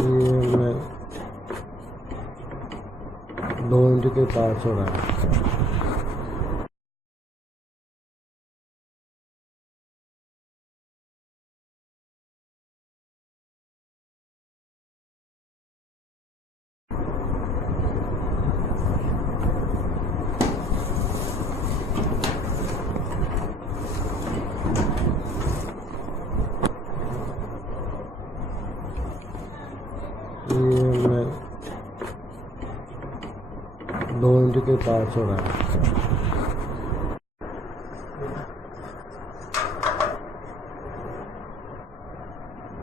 ये 2 इंच के पार्ट्स हो रहा है। ये 2 इंच के पार्ट्स हो रहा है।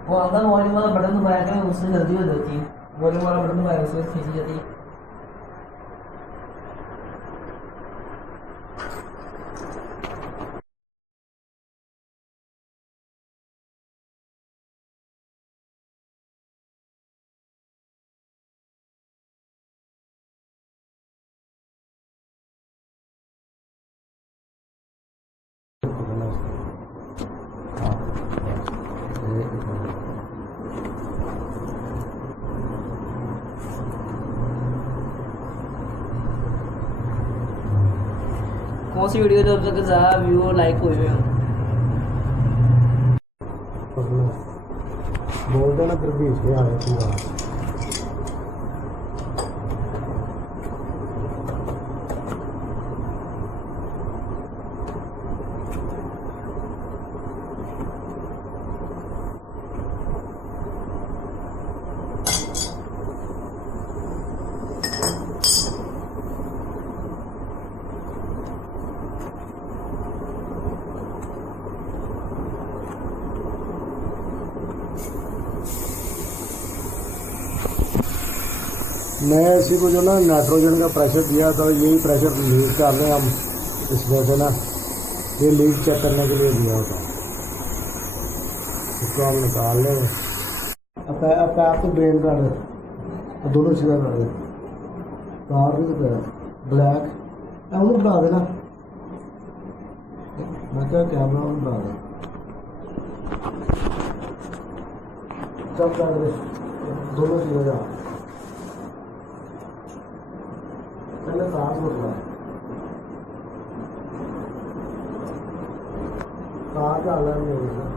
वो अंदर वॉल्यूम वाला बटन दबाया करें, उससे जल्दी हो जाती है। वॉल्यूम वाला बटन दबाया उससे खींची जाती है। कौन सी वीडियो जब तक ज़्यादा व्यू लाइक हुए हैं बोल देना फिर भी इसके आए पूरा। मैं इसी को जो ना नाइट्रोजन का प्रेशर दिया था, यही प्रेशर लीक कर रहे हैं हम इसमें से ना, ये लीक चेक करने के लिए दिया होता। इसको हम निकाल लें। अब आप तो ड्रेन कर दे, दोनों सीधा कर दे, कार भी तो ब्लैक है उन्हें बढ़ा देना। मैं क्या कैमरा उन्हें बढ़ा दे, सब कर दे, दोनों सीधा जा। पहले तार बदला, तार का अलग नहीं है,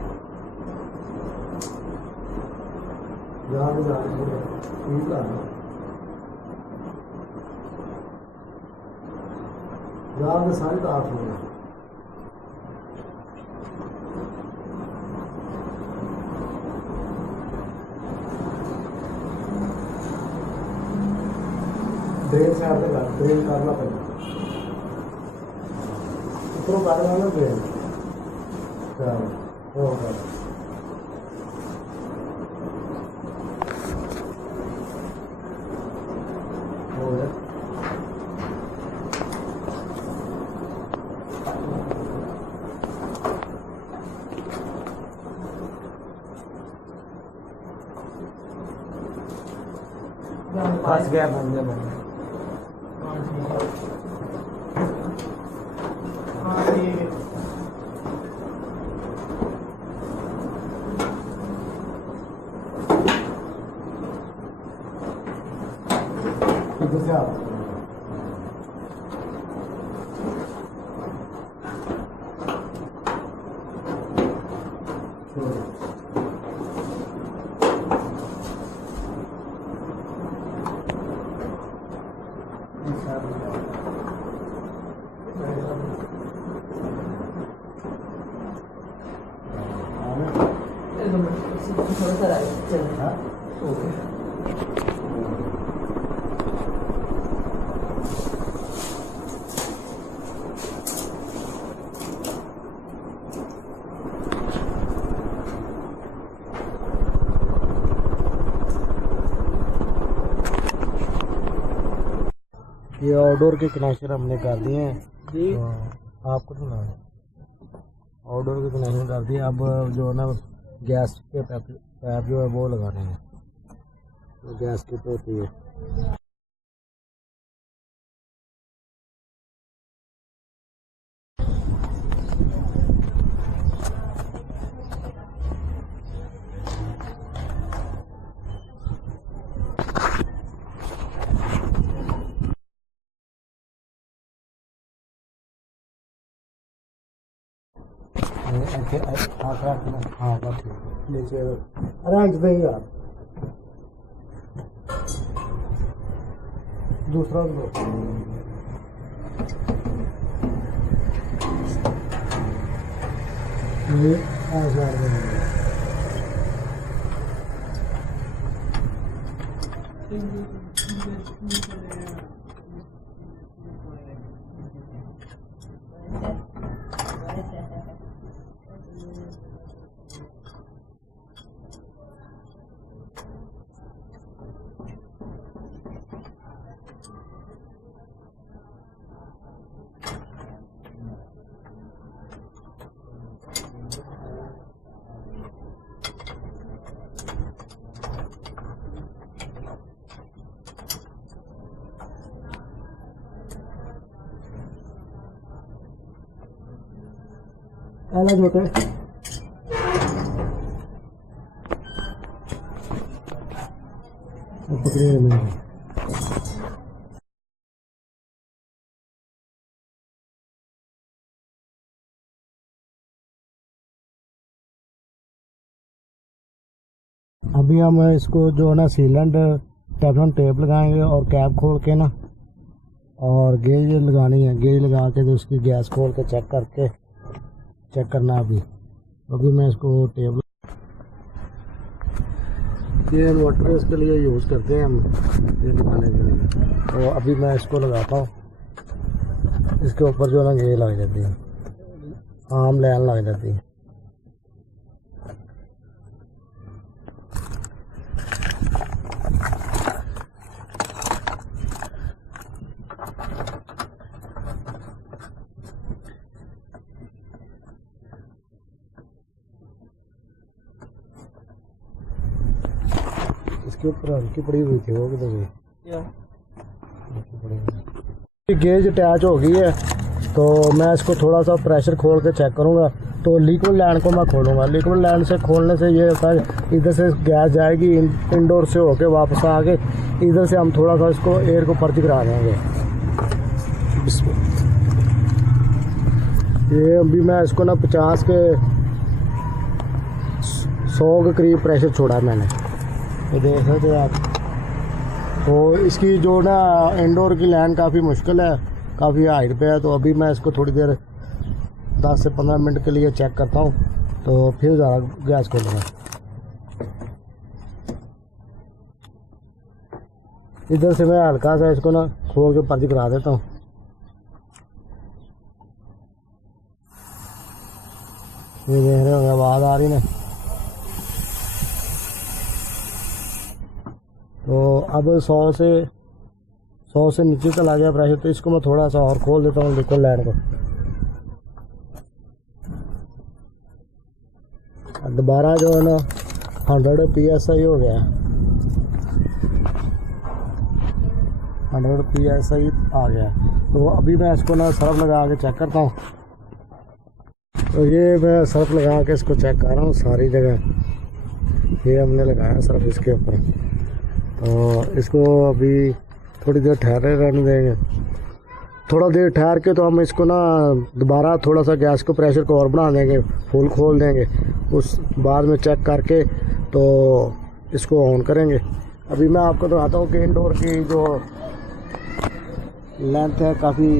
यहाँ पे जाने के लिए ठीक है, यहाँ पे सारी तार हो गई। ड्रेन से आते कर, ड्रेन करना पड़ेगा, ऊपरों करना ना ड्रेन होगा। हो गया फंस गया, बन गया, बन गया। थोड़ा सा चल रहा ये आउटडोर के कनेक्शन हमने कर दिए हैं जी। तो आपको सुना आउटडोर के कनेक्शन कर दिए। अब जो है ना गैस के पैप जो है वो लगाने हैं, तो गैस की तो होती है। हाँ बस नीचे अरे देंगे आप दूसरा दो। ये ऐसा देंगे। अलग होते हैं पकड़े नहीं। अभी हम इसको जो है ना सीलेंट टेफलॉन टेप लगाएंगे और कैप खोल के ना और गेज लगानी है। गेज लगा के तो उसकी गैस खोल के चेक करना। अभी मैं इसको टेप ये इन्वर्टर इसके लिए यूज़ करते हैं हम ये लगाने के लिए। तो अभी मैं इसको लगाता हूँ, इसके ऊपर जो है ना गेज लग जाती है, आम लाइन लग जाती है। इसके ऊपर हल्की पड़ी हुई थी वो किधर गई? गेज अटैच हो गई है तो मैं इसको थोड़ा सा प्रेशर खोल के चेक करूँगा। तो लिक्विड लाइन को मैं खोलूँगा। लिक्विड लाइन से खोलने से ये होता है इधर से गैस जाएगी इंडोर से होके वापस आके इधर से हम थोड़ा सा इसको एयर को पर्ची करा देंगे। ये अभी मैं इसको ना 50 के 100 के करीब प्रेशर छोड़ा मैंने, ये देख सकते हो आप। तो इसकी जो ना इंडोर की लाइन काफ़ी मुश्किल है, काफ़ी हाइट पे है। तो अभी मैं इसको थोड़ी देर 10 से 15 मिनट के लिए चेक करता हूँ, तो फिर ज़्यादा गैस खोलूँगा। इधर से मैं हल्का सा इसको ना खोल के पर्ची करा देता हूँ। ये देख रहे हो आवाज़ आ रही ना। तो अब 100 से नीचे चला गया प्रेशर, तो इसको मैं थोड़ा सा और खोल देता हूँ लिक्विड लाइन को। दोबारा जो है ना 100 PSI हो गया, 100 PSI आ गया। तो अभी मैं इसको ना सर्फ लगा के चेक करता हूँ। तो ये मैं सर्फ लगा के इसको चेक कर रहा हूँ सारी जगह। ये हमने लगाया सर्फ इसके ऊपर। तो इसको अभी थोड़ी देर ठहरे रहने देंगे। थोड़ा देर ठहर के तो हम इसको ना दोबारा थोड़ा सा गैस को प्रेशर को और बढ़ा देंगे, फुल खोल देंगे। उस बाद में चेक करके तो इसको ऑन करेंगे। अभी मैं आपको दिखाता हूँ कि इंडोर की जो लेंथ है काफ़ी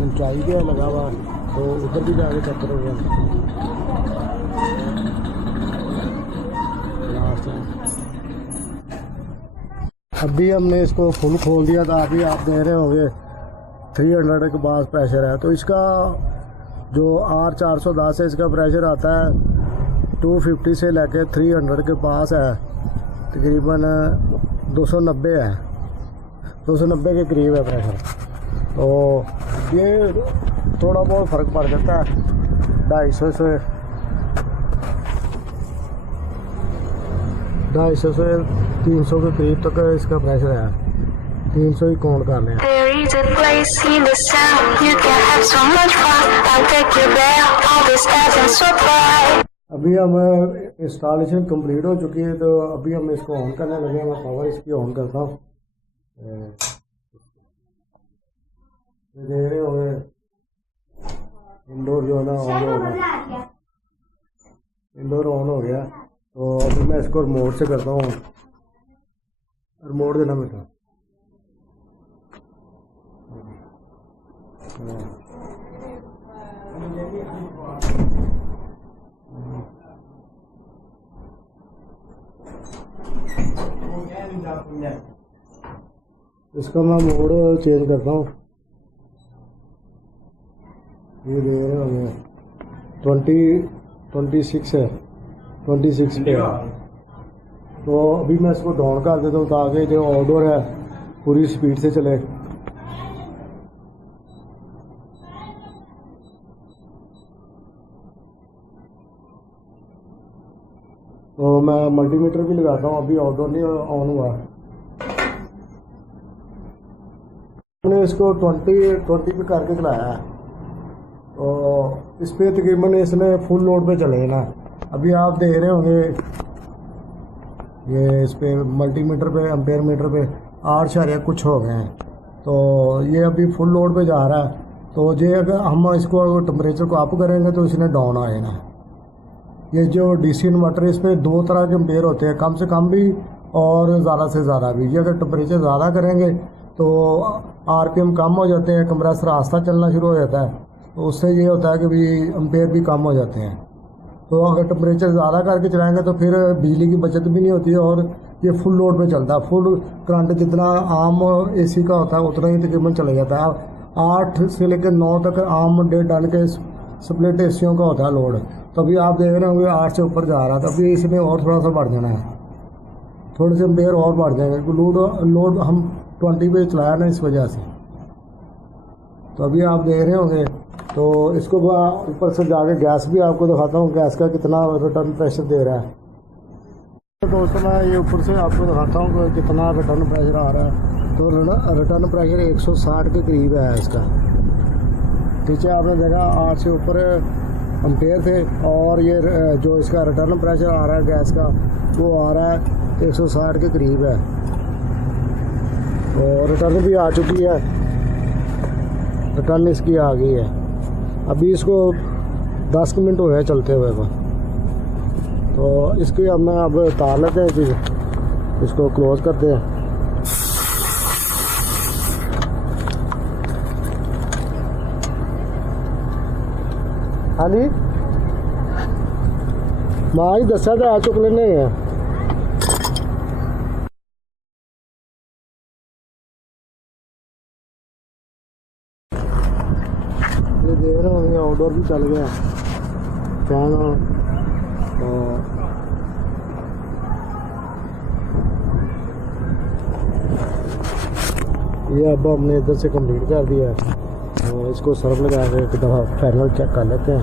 ऊंचाई पे लगा हुआ, तो उधर भी जाके चेक करोगे। अभी हमने इसको फुल खोल दिया था। अभी आप देख रहे होंगे 300 के पास प्रेशर है। तो इसका जो R410 है इसका प्रेशर आता है 250 से लेके 300 के पास है, तकरीबन 290 है। 290 के करीब है प्रेशर। तो ये थोड़ा बहुत फ़र्क पड़ जाता है, 250 से 300 के करीब तक इसका प्रेशर है। 300 ही काउंट कर लें। There is a place in the sound, you can have so much fun. I'll take you there, all the stars and so bright. अभी हम इंस्टॉलेशन कंप्लीट हो चुकी है, तो अभी हम इसको ऑन करने लगे हैं। मैं पावर इसकी ऑन करता हूँ। देख रहे होंगे इंडोर जो है ना ऑन हो गया, इंडोर ऑन हो गया। तो अभी मैं इसको रिमोट से करता हूँ। रिमोट देना बेटा। इसका मैं मोड चेंज करता हूँ। ये दे रहे होंगे 26 है, 26 पे है। तो अभी मैं इसको डाउन कर देता हूँ ताकि जो आउटडोर है पूरी स्पीड से चले। तो मैं मल्टीमीटर भी लगाता हूँ, अभी आउटडोर नहीं ऑन हुआ। मैंने इसको 20 पे करके चलाया है। तो इस पे तकरीबन इसने फुल लोड पे चले ना। अभी आप देख रहे होंगे ये इस पे मल्टीमीटर पे एम्पेयर मीटर पे 8 कुछ हो गए हैं। तो ये अभी फुल लोड पे जा रहा है। तो ये अगर हम इसको टेम्परेचर को अप करेंगे तो इसने डाउन आएगा। ये जो डीसी इन्वर्टर इस पर 2 तरह के एम्पेयर होते हैं, कम से कम भी और ज़्यादा से ज़्यादा भी। ये अगर टेम्परेचर ज़्यादा करेंगे तो आरपीएम कम हो जाते हैं, कंप्रेसर आस्ता चलना शुरू हो जाता है। तो उससे ये होता है कि भी एम्पेयर भी कम हो जाते हैं। तो अगर टेम्परेचर ज़्यादा करके चलाएंगे तो फिर बिजली की बचत भी नहीं होती है और ये फुल लोड पे चलता है। फुल करंट जितना आम एसी का होता है उतना ही तकरीबन चला जाता है। 8 से लेकर 9 तक आम 1.5 टन के स्प्लिट एसियों का होता है लोड। तो अभी आप देख रहे होंगे 8 से ऊपर जा रहा है। तो अभी इसमें और थोड़ा सा बढ़ जाना है, थोड़े से एम्पेयर और बढ़ जाएंगे। लोड हम 20 पे चलाया ना, इस वजह से। तो अभी आप देख रहे होंगे। तो इसको ऊपर से जाके गैस भी आपको दिखाता हूँ, गैस का कितना रिटर्न प्रेशर दे रहा है। तो दोस्तों मैं ये ऊपर से आपको दिखाता हूँ कि कितना रिटर्न प्रेशर आ रहा है। तो रिटर्न प्रेशर 160 के करीब है इसका। पीछे आपने देखा 8 से ऊपर एम्पेयर थे और ये जो इसका रिटर्न प्रेशर आ रहा है गैस का वो आ रहा है 160 के करीब है। तो रिटर्न भी आ चुकी है, रिटर्न इसकी आ गई है। अभी इसको 10 मिनट हो गए चलते हुए को। तो इसकी अब मैं अब उतार लेते हैं चीज़, इसको क्लोज करते हैं। हाँ जी माँ ही दसा था चुक लेने हैं। ये देख रहे होंगे आउटडोर भी चल गया फैन। ये अब हमने इधर से कंप्लीट कर दिया है। इसको सर्फ लगा के एक दफ़ा फाइनल चेक कर लेते हैं।